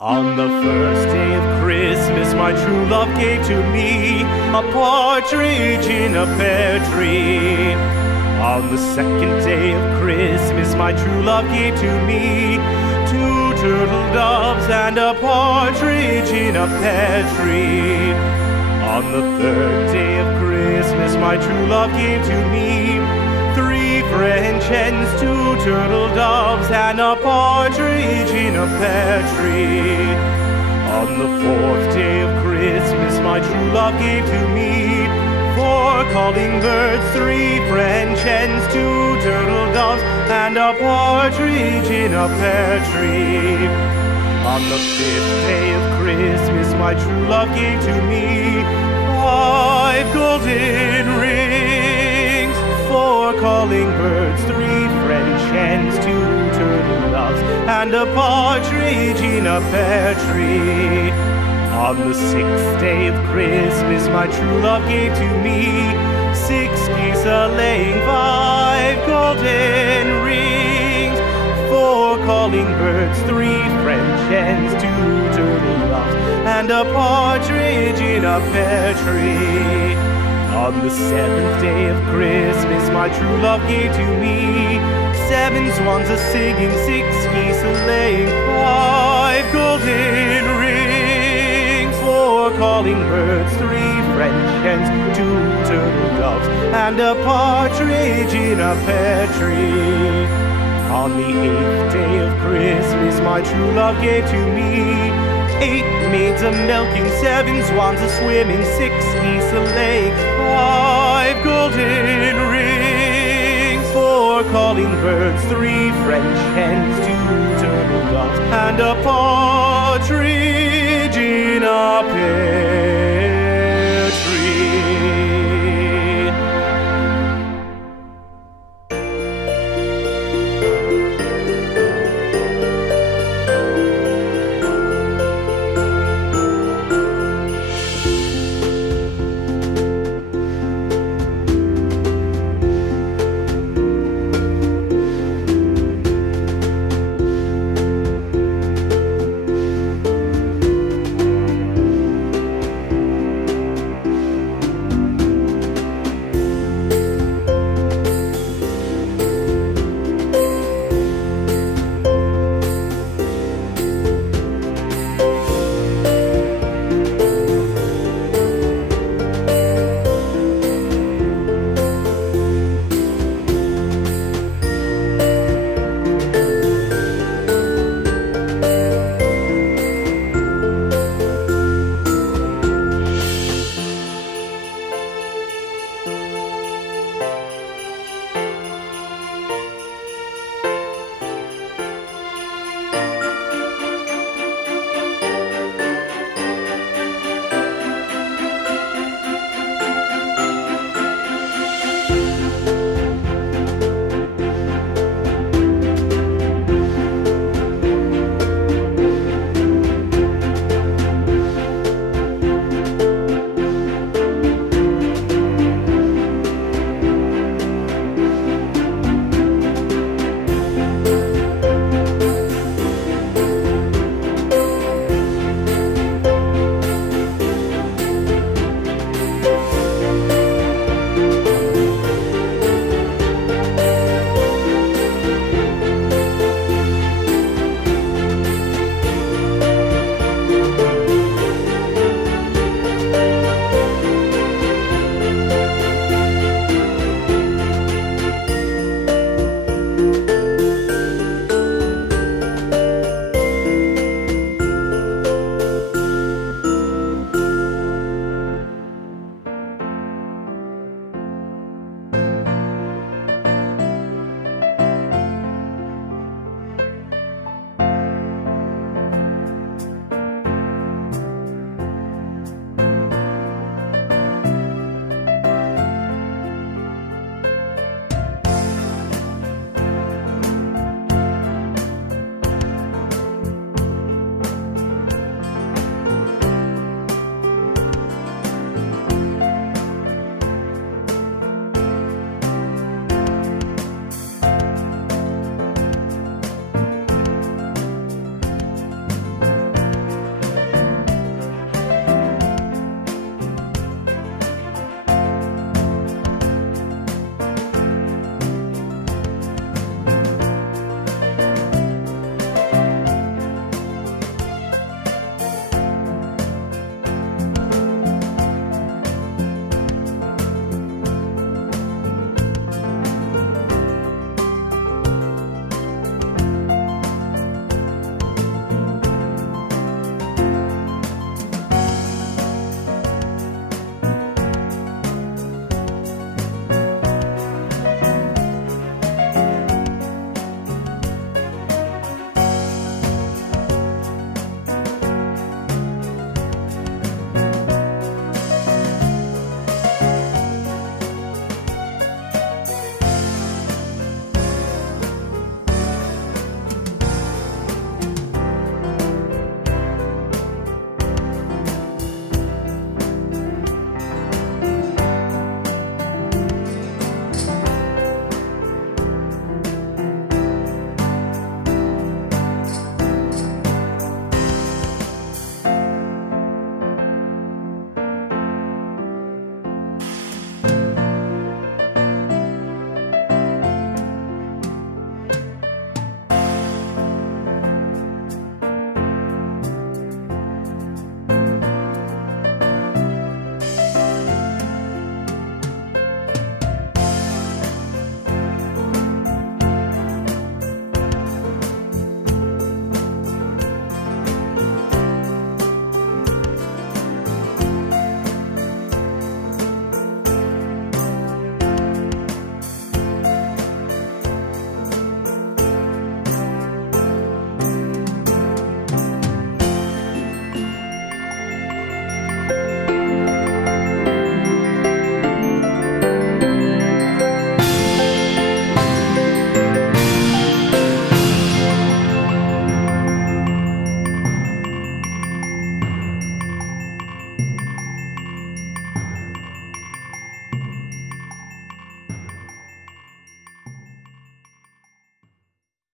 On the first day of Christmas, my true love gave to me a partridge in a pear tree. On the second day of Christmas, my true love gave to me 2 turtle doves and a partridge in a pear tree. On the third day of Christmas, my true love gave to me 3 French hens, 2 turtle doves, and a partridge in a pear tree. On the fourth day of Christmas, my true love gave to me 4 calling birds, 3 French hens, 2 turtle doves, and a partridge in a pear tree. On the fifth day of Christmas, my true love gave to me 5 golden rings, 4 calling birds, 3 French hens, 2 turtle doves, and a partridge in a pear tree. On the sixth day of Christmas, my true love gave to me 6 geese a-laying, 5 golden rings, 4 calling birds, 3 French hens, 2 turtle doves, and a partridge in a pear tree. On the seventh day of Christmas, my true love gave to me 7 swans a-singing, 6 geese a-laying, 5 golden rings, 4 calling birds, 3 French hens, 2 turtle doves, and a partridge in a pear tree. On the 8th day of Christmas, my true love gave to me 8 maids a-milking, 7 swans a-swimming, 6 geese a-laying, 5 golden rings, 4 calling birds, 3 French hens, 2 turtle doves, and a partridge in a pear